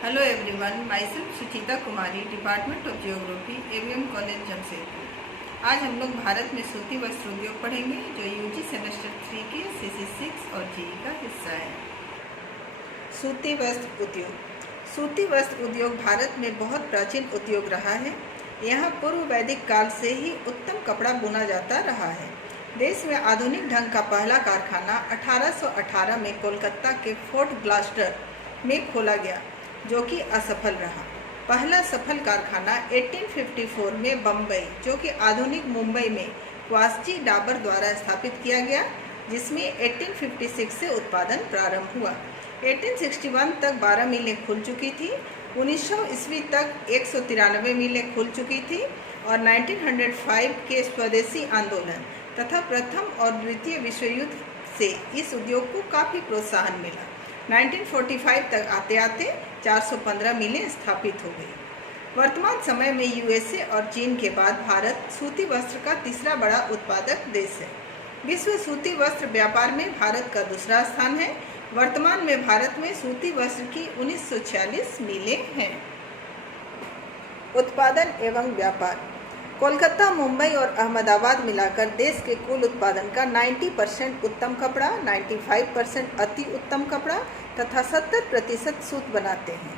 Hello everyone, my self Suchita Kumari, department of geography, AVM college Jamshedpur. आज हम लोग भारत में सूती वस्त्र उद्योग पढ़ेंगे जो यूजी सेमेस्टर 3 के सीसी 6 और जीई का हिस्सा है। सूती वस्त्र उद्योग। सूती वस्त्र उद्योग भारत में बहुत प्राचीन उद्योग रहा है। यहाँ पूर्व वैदिक काल से ही उत्तम कपड़ा बुना जाता रहा है। देश में आधुनिक ढंग का पहला कारखाना 1818 में कोलकाता के फोर्ट ग्लास्टर में खोला गया, जो कि असफल रहा। पहला सफल कारखाना 1854 में बम्बई, जो कि आधुनिक मुंबई में वासजी डाबर द्वारा स्थापित किया गया, जिसमें 1856 से उत्पादन प्रारंभ हुआ। 1861 तक 12 मिलें खुल चुकी थी। 1900 ईस्वी तक 193 मिलें खुल चुकी थी और 1905 के स्वदेशी आंदोलन तथा प्रथम और द्वितीय विश्व युद्ध से इस उद्योग को काफ़ी प्रोत्साहन मिला। 1945 तक आते आते 415 मिलें स्थापित हो गई। वर्तमान समय में यूएसए और चीन के बाद भारत सूती वस्त्र का तीसरा बड़ा उत्पादक देश है। विश्व सूती वस्त्र व्यापार में भारत का दूसरा स्थान है। वर्तमान में भारत में सूती वस्त्र की 1946 मिलें हैं। उत्पादन एवं व्यापार। कोलकाता, मुंबई और अहमदाबाद मिलाकर देश के कुल उत्पादन का 90% उत्तम कपड़ा, 95% अति उत्तम कपड़ा तथा 70% सूत बनाते हैं।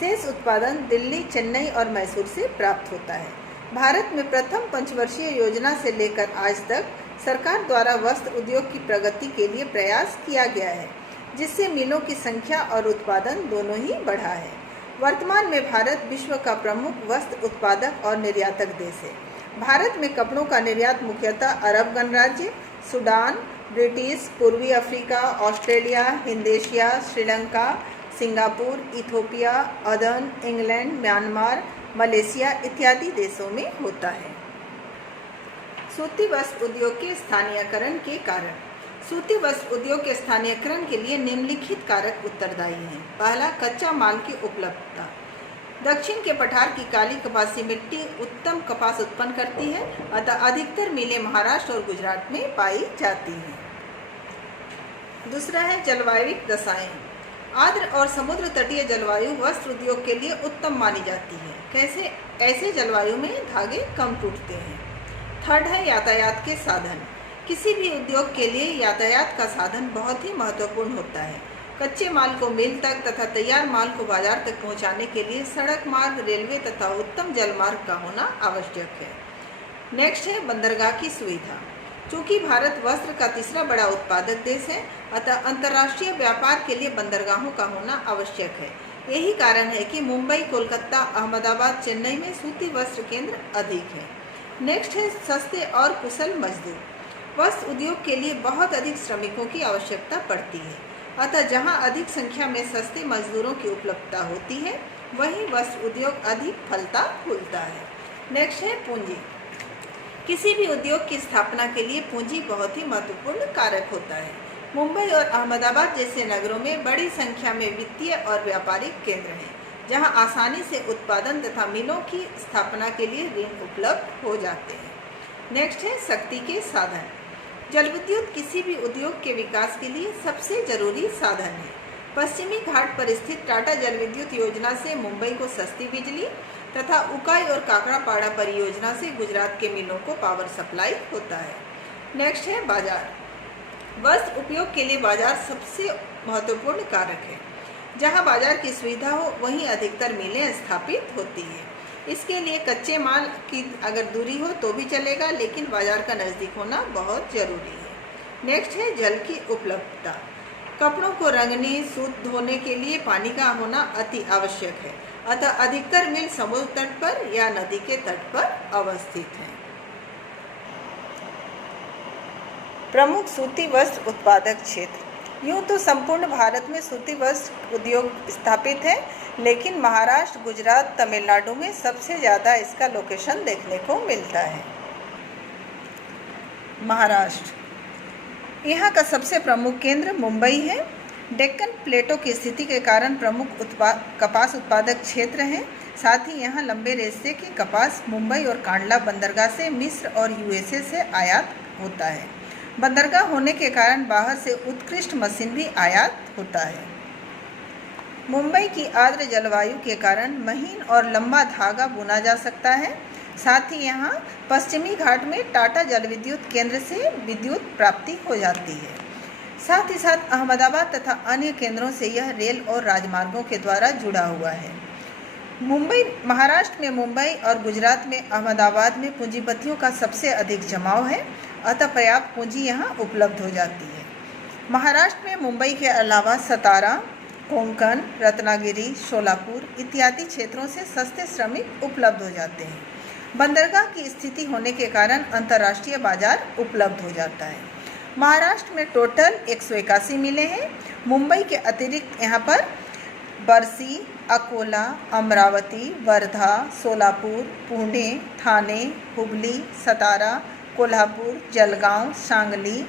शेष उत्पादन दिल्ली, चेन्नई और मैसूर से प्राप्त होता है। भारत में प्रथम पंचवर्षीय योजना से लेकर आज तक सरकार द्वारा वस्त्र उद्योग की प्रगति के लिए प्रयास किया गया है, जिससे मिलों की संख्या और उत्पादन दोनों ही बढ़ा है। वर्तमान में भारत विश्व का प्रमुख वस्त्र उत्पादक और निर्यातक देश है। भारत में कपड़ों का निर्यात मुख्यतः अरब गणराज्य, सूडान, ब्रिटिश, पूर्वी Africa, Australia, Hind Asia, Sri Lanka, Singapore, Ethiopia, अदन, इंग्लैंड, म्यांमार, मलेशिया इत्यादि देशों में होता है। सूती वस्त्र उद्योग के स्थानीयकरण के कारण। सूती वस्त्र उद्योग के स्थानीयकरण के लिए निम्नलिखित कारक उत्तरदायी हैं। पहला, कच्चा माल की उपलब्धता। दक्षिण के पठार की काली कपासी मिट्टी उत्तम कपास उत्पन्न करती है, अतः अधिकतर मिलें महाराष्ट्र और गुजरात में पाई जाती हैं। दूसरा है जलवायविक दशाएं। आर्द्र और समुद्र तटीय जलवायु वस्त्र उद्योग के लिए उत्तम मानी जाती है। कैसे? ऐसे जलवायु में धागे कम टूटते हैं। थर्ड है यातायात के साधन। किसी भी उद्योग के लिए यातायात का साधन बहुत ही महत्वपूर्ण होता है। कच्चे माल को मिल तक तथा तैयार माल को बाजार तक पहुंचाने के लिए सड़क मार्ग, रेलवे तथा उत्तम जल मार्ग का होना आवश्यक है। नेक्स्ट है बंदरगाह की सुविधा। चूँकि भारत वस्त्र का तीसरा बड़ा उत्पादक देश है, अतः अंतर्राष्ट्रीय व्यापार के लिए बंदरगाहों का होना आवश्यक है। यही कारण है कि मुंबई, कोलकाता, अहमदाबाद, चेन्नई में सूती वस्त्र केंद्र अधिक है। नेक्स्ट है सस्ते और कुशल मजदूर। वस्त्र उद्योग के लिए बहुत अधिक श्रमिकों की आवश्यकता पड़ती है, अतः जहां अधिक संख्या में सस्ते मजदूरों की उपलब्धता होती है, वहीं वस्त्र उद्योग अधिक फलता फूलता है। नेक्स्ट है पूंजी। किसी भी उद्योग की स्थापना के लिए पूंजी बहुत ही महत्वपूर्ण कारक होता है। मुंबई और अहमदाबाद जैसे नगरों में बड़ी संख्या में वित्तीय और व्यापारिक केंद्र हैं, जहां आसानी से उत्पादन तथा मिलों की स्थापना के लिए ऋण उपलब्ध हो जाते हैं। नेक्स्ट है शक्ति के साधन। जल विद्युत किसी भी उद्योग के विकास के लिए सबसे जरूरी साधन है। पश्चिमी घाट पर स्थित टाटा जल विद्युत योजना से मुंबई को सस्ती बिजली तथा उकाई और काकड़ापाड़ा परियोजना से गुजरात के मिलों को पावर सप्लाई होता है। नेक्स्ट है बाजार। वस्त्र उपयोग के लिए बाजार सबसे महत्वपूर्ण कारक है। जहां बाजार की सुविधा हो, वहीं अधिकतर मिलें स्थापित होती है। इसके लिए कच्चे माल की अगर दूरी हो तो भी चलेगा, लेकिन बाजार का नज़दीक होना बहुत ज़रूरी है। नेक्स्ट है जल की उपलब्धता। कपड़ों को रंगने, सूत धोने के लिए पानी का होना अति आवश्यक है, अतः अधिकतर मिल समुद्र तट पर या नदी के तट पर अवस्थित हैं। प्रमुख सूती वस्त्र उत्पादक क्षेत्र। यूँ तो संपूर्ण भारत में सूती वस्त्र उद्योग स्थापित है, लेकिन महाराष्ट्र, गुजरात, तमिलनाडु में सबसे ज़्यादा इसका लोकेशन देखने को मिलता है। महाराष्ट्र। यहाँ का सबसे प्रमुख केंद्र मुंबई है। डेक्कन प्लेटों की स्थिति के कारण प्रमुख कपास उत्पादक क्षेत्र हैं। साथ ही यहाँ लंबे रेशे की कपास मुंबई और कांडला बंदरगाह से मिस्र और यूएसए से आयात होता है। बंदरगाह होने के कारण बाहर से उत्कृष्ट मशीन भी आयात होता है। मुंबई की आर्द्र जलवायु के कारण महीन और लंबा धागा बुना जा सकता है। साथ ही यहाँ पश्चिमी घाट में टाटा जल विद्युत केंद्र से विद्युत प्राप्ति हो जाती है। साथ ही साथ अहमदाबाद तथा अन्य केंद्रों से यह रेल और राजमार्गों के द्वारा जुड़ा हुआ है। महाराष्ट्र में मुंबई और गुजरात में अहमदाबाद में पूंजीपतियों का सबसे अधिक जमाव है, अतः पर्याप्त पूंजी यहाँ उपलब्ध हो जाती है। महाराष्ट्र में मुंबई के अलावा सतारा, कोंकण, रत्नागिरी, शोलापुर इत्यादि क्षेत्रों से सस्ते श्रमिक उपलब्ध हो जाते हैं। बंदरगाह की स्थिति होने के कारण अंतर्राष्ट्रीय बाजार उपलब्ध हो जाता है। महाराष्ट्र में टोटल 181 मिलें हैं। मुंबई के अतिरिक्त यहाँ पर बरसी, अकोला, अमरावती, वर्धा, सोलापुर, पुणे, ठाणे, हुबली, सतारा, कोल्हापुर, जलगांव, सांगली,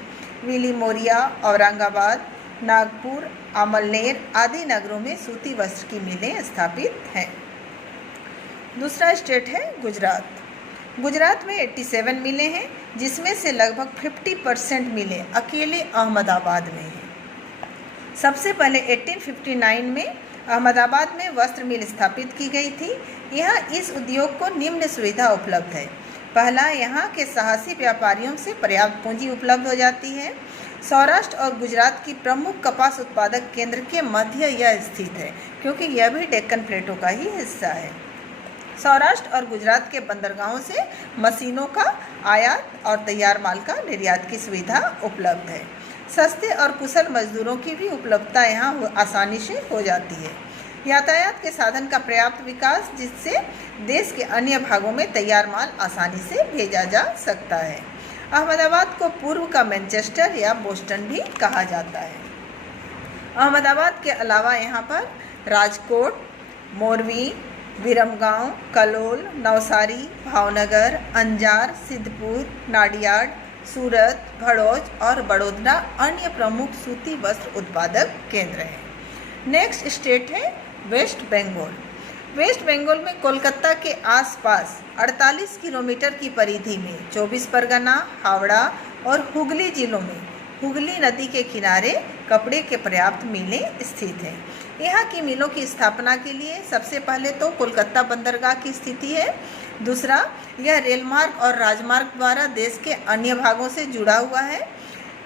विलीमोरिया, औरंगाबाद, नागपुर, अमलनेर आदि नगरों में सूती वस्त्र की मिलें स्थापित हैं। दूसरा स्टेट है गुजरात। गुजरात में 87 मिलें हैं, जिसमें से लगभग 50% मिलें अकेले अहमदाबाद में हैं। सबसे पहले 1859 में अहमदाबाद में वस्त्र मिल स्थापित की गई थी। यहाँ इस उद्योग को निम्न सुविधा उपलब्ध है। पहला, यहाँ के साहसी व्यापारियों से पर्याप्त पूंजी उपलब्ध हो जाती है। सौराष्ट्र और गुजरात की प्रमुख कपास उत्पादक केंद्र के मध्य यह स्थित है, क्योंकि यह भी डेक्कन प्लेटों का ही हिस्सा है। सौराष्ट्र और गुजरात के बंदरगाहों से मशीनों का आयात और तैयार माल का निर्यात की सुविधा उपलब्ध है। सस्ते और कुशल मजदूरों की भी उपलब्धता यहाँ आसानी से हो जाती है। यातायात के साधन का पर्याप्त विकास, जिससे देश के अन्य भागों में तैयार माल आसानी से भेजा जा सकता है। अहमदाबाद को पूर्व का मैनचेस्टर या बोस्टन भी कहा जाता है। अहमदाबाद के अलावा यहाँ पर राजकोट, मोरवी, विरमगांव, कलोल, नवसारी, भावनगर, अंजार, सिद्धपुर, नाडियाड, सूरत, भड़ौच और बड़ोदरा अन्य प्रमुख सूती वस्त्र उत्पादक केंद्र हैं। नेक्स्ट स्टेट है वेस्ट बंगाल। वेस्ट बंगाल में कोलकाता के आसपास 48 किलोमीटर की परिधि में 24 परगना, हावड़ा और हुगली जिलों में हुगली नदी के किनारे कपड़े के पर्याप्त मिलें स्थित हैं। यहाँ की मिलों की स्थापना के लिए सबसे पहले तो कोलकाता बंदरगाह की स्थिति है। दूसरा, यह रेलमार्ग और राजमार्ग द्वारा देश के अन्य भागों से जुड़ा हुआ है।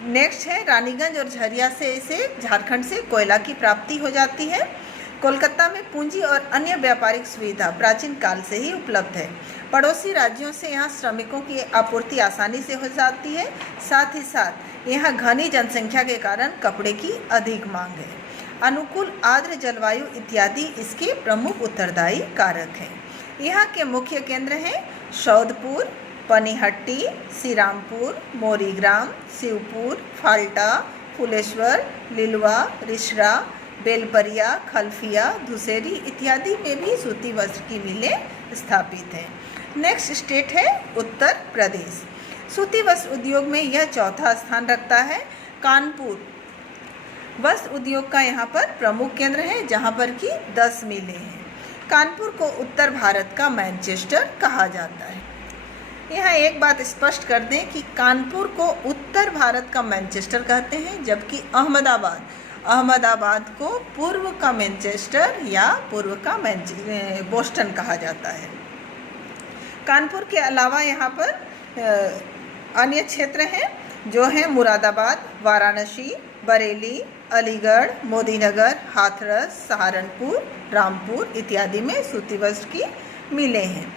नेक्स्ट है रानीगंज और झरिया से इसे झारखंड से कोयला की प्राप्ति हो जाती है। कोलकाता में पूंजी और अन्य व्यापारिक सुविधा प्राचीन काल से ही उपलब्ध है। पड़ोसी राज्यों से यहाँ श्रमिकों की आपूर्ति आसानी से हो जाती है। साथ ही साथ यहाँ घनी जनसंख्या के कारण कपड़े की अधिक मांग है। अनुकूल आर्द्र जलवायु इत्यादि इसके प्रमुख उत्तरदायी कारक हैं। यहाँ के मुख्य केंद्र हैं शौदपुर, पनीहट्टी, श्रीरामपुर, मोरीग्राम, शिवपुर, फाल्टा, फुलेश्वर, लिलवा, रिसरा, बेलपरिया, खलफिया, धुसेरी इत्यादि में भी सूती वस्त्र की मिलें स्थापित हैं। नेक्स्ट स्टेट है उत्तर प्रदेश। सूती वस्त्र उद्योग में यह चौथा स्थान रखता है। कानपुर वस्त्र उद्योग का यहाँ पर प्रमुख केंद्र है, जहाँ पर कि 10 मिलें हैं। कानपुर को उत्तर भारत का मैनचेस्टर कहा जाता है। यहाँ एक बात स्पष्ट कर दें कि कानपुर को उत्तर भारत का मैनचेस्टर कहते हैं, जबकि अहमदाबाद को पूर्व का मैनचेस्टर या पूर्व का बोस्टन कहा जाता है। कानपुर के अलावा यहाँ पर अन्य क्षेत्र हैं, जो हैं मुरादाबाद, वाराणसी, बरेली, अलीगढ़, मोदीनगर, हाथरस, सहारनपुर, रामपुर इत्यादि में सूती वस्त्र की मिलें हैं।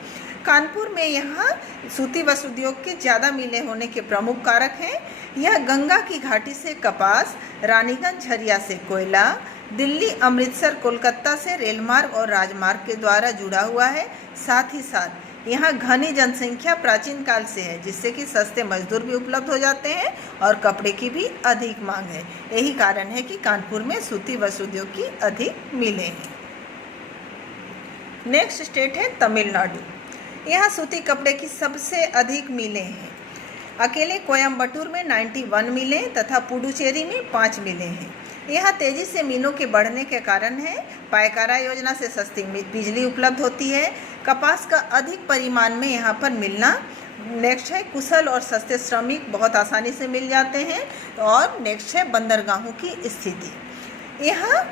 कानपुर में यहाँ सूती वस्त्र उद्योग के ज़्यादा मिलें होने के प्रमुख कारक हैं। यह गंगा की घाटी से कपास, रानीगंज झरिया से कोयला, दिल्ली, अमृतसर, कोलकाता से रेलमार्ग और राजमार्ग के द्वारा जुड़ा हुआ है। साथ ही साथ यहाँ घनी जनसंख्या प्राचीन काल से है, जिससे कि सस्ते मजदूर भी उपलब्ध हो जाते हैं और कपड़े की भी अधिक मांग है। यही कारण है कि कानपुर में सूती वस्त्र उद्योग की अधिक मिलें हैं। नेक्स्ट स्टेट है तमिलनाडु। यहाँ सूती कपड़े की सबसे अधिक मिलें हैं। अकेले कोयम्बटूर में 91 मिलें तथा पुडुचेरी में 5 मिलें हैं। यहाँ तेजी से मिलों के बढ़ने के कारण है पायकारा योजना से सस्ती बिजली उपलब्ध होती है। कपास का अधिक परिमाण में यहाँ पर मिलना। नेक्स्ट है कुशल और सस्ते श्रमिक बहुत आसानी से मिल जाते हैं। और नेक्स्ट है बंदरगाहों की स्थिति। यहाँ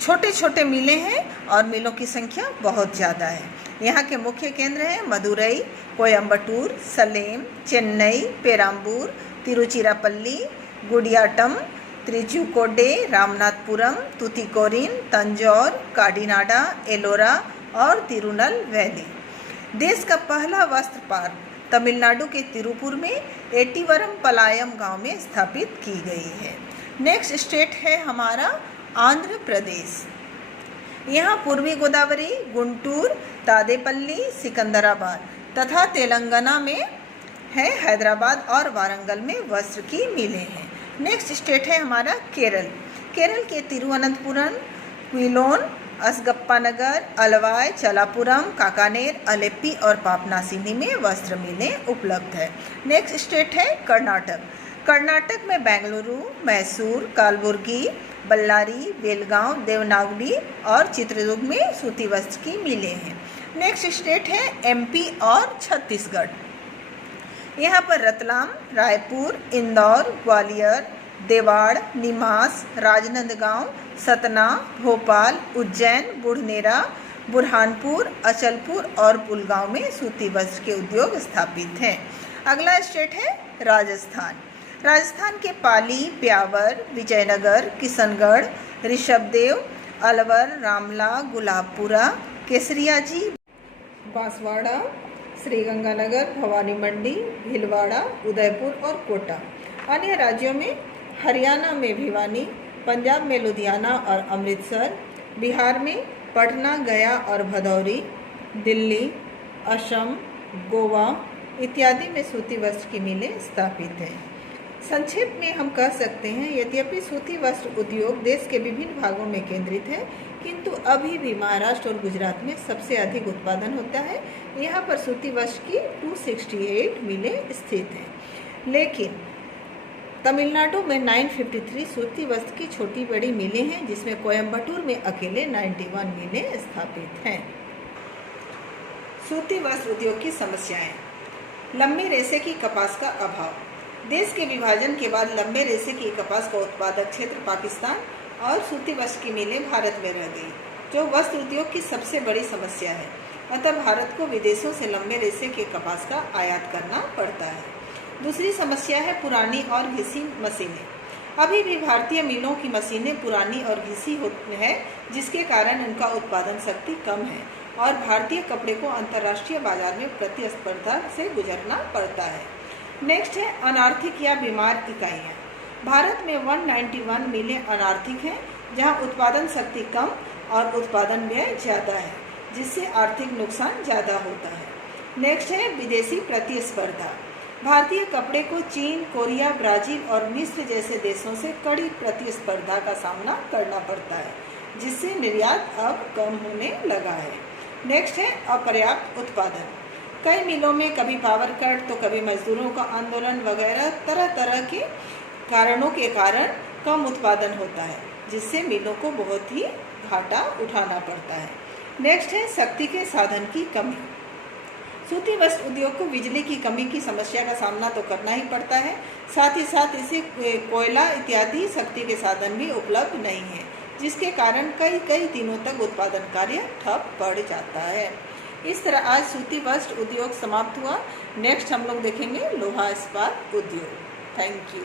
छोटे छोटे मिलें हैं और मिलों की संख्या बहुत ज़्यादा है। यहाँ के मुख्य केंद्र हैं मदुरई, कोयम्बटूर, सलेम, चेन्नई, पेराम्बूर, तिरुचिरापल्ली, गुडियाट्टम, त्रिचुकोडे, रामनाथपुरम, तुतीकोरिन, तंजौर, काकीनाडा, एलोरा और तिरुनेलवेली। देश का पहला वस्त्र पार्क तमिलनाडु के तिरुपुर में एटीवरम पलायम गांव में स्थापित की गई है। नेक्स्ट स्टेट है हमारा आंध्र प्रदेश। यहाँ पूर्वी गोदावरी, गुंटूर, तादेपल्ली, सिकंदराबाद तथा तेलंगाना में है हैदराबाद और वारंगल में वस्त्र की मिलें हैं। नेक्स्ट स्टेट है हमारा केरल। केरल के तिरुवनंतपुरम, क्विलोन, असगप्पानगर, अलवाय, चलापुरम, काकानेर, अलेप्पी और पापनासिनी में वस्त्र मिलें उपलब्ध है। नेक्स्ट स्टेट है कर्नाटक। कर्नाटक में बेंगलुरु, मैसूर, कालबुर्गी, बल्लारी, बेलगांव, देवनागरी और चित्रदुर्ग में सूती वस्त्र की मिलें हैं। नेक्स्ट स्टेट है एमपी और छत्तीसगढ़। यहाँ पर रतलाम, रायपुर, इंदौर, ग्वालियर, देवाड़, नीमास, राजनांदगांव, सतना, भोपाल, उज्जैन, बुढ़नेरा, बुरहानपुर, अचलपुर और पुलगांव में सूती वस्त्र के उद्योग स्थापित हैं। अगला स्टेट है राजस्थान। राजस्थान के पाली, ब्यावर, विजयनगर, किशनगढ़, ऋषभदेव, अलवर, रामला, गुलाबपुरा, केसरियाजी, बांसवाड़ा, श्रीगंगानगर, भवानी मंडी, भीलवाड़ा, उदयपुर और कोटा। अन्य राज्यों में हरियाणा में भिवानी, पंजाब में लुधियाना और अमृतसर, बिहार में पटना, गया और भदौरी, दिल्ली, असम, गोवा इत्यादि में सूती वस्त्र की मिलें स्थापित हैं। संक्षेप में हम कह सकते हैं, यद्यपि सूती वस्त्र उद्योग देश के विभिन्न भागों में केंद्रित है, किंतु अभी भी महाराष्ट्र और गुजरात में सबसे अधिक उत्पादन होता है। यहाँ पर सूती वस्त्र की 268 मिलें स्थित हैं, लेकिन तमिलनाडु में 953 सूती वस्त्र की छोटी बड़ी मिलें हैं, जिसमें कोयम्बटूर में अकेले 91 मिलें स्थापित हैं। सूती वस्त्र उद्योग की समस्याएं। लंबे रेशे की कपास का अभाव। देश के विभाजन के बाद लंबे रेशे की कपास का उत्पादक क्षेत्र पाकिस्तान और सूती वस्त्र की मिलें भारत में रह गई, जो वस्त्र उद्योग की सबसे बड़ी समस्या है। अतः भारत को विदेशों से लंबे रेशे के कपास का आयात करना पड़ता है। दूसरी समस्या है पुरानी और घिसी मशीनें। अभी भी भारतीय मिलों की मशीनें पुरानी और घिसी होती है, जिसके कारण उनका उत्पादन शक्ति कम है और भारतीय कपड़े को अंतर्राष्ट्रीय बाजार में प्रतिस्पर्धा से गुजरना पड़ता है। नेक्स्ट है अनार्थिक या बीमार इकाइयाँ। भारत में 191 मिलें अनार्थिक हैं, जहाँ उत्पादन शक्ति कम और उत्पादन व्यय ज़्यादा है, जिससे आर्थिक नुकसान ज़्यादा होता है। नेक्स्ट है विदेशी प्रतिस्पर्धा। भारतीय कपड़े को चीन, कोरिया, ब्राज़ील और मिस्र जैसे देशों से कड़ी प्रतिस्पर्धा का सामना करना पड़ता है, जिससे निर्यात अब कम होने लगा है। नेक्स्ट है अपर्याप्त उत्पादन। कई मिलों में कभी पावर कट तो कभी मजदूरों का आंदोलन वगैरह तरह तरह के कारणों के कारण कम उत्पादन होता है, जिससे मिलों को बहुत ही घाटा उठाना पड़ता है। नेक्स्ट है शक्ति के साधन की कमी। सूती वस्त्र उद्योग को बिजली की कमी की समस्या का सामना तो करना ही पड़ता है, साथ ही साथ इसे कोयला इत्यादि शक्ति के साधन भी उपलब्ध नहीं है, जिसके कारण कई दिनों तक उत्पादन कार्य ठप पड़ जाता है। इस तरह आज सूती वस्त्र उद्योग समाप्त हुआ। नेक्स्ट हम लोग देखेंगे लोहा इस्पात उद्योग। Thank you.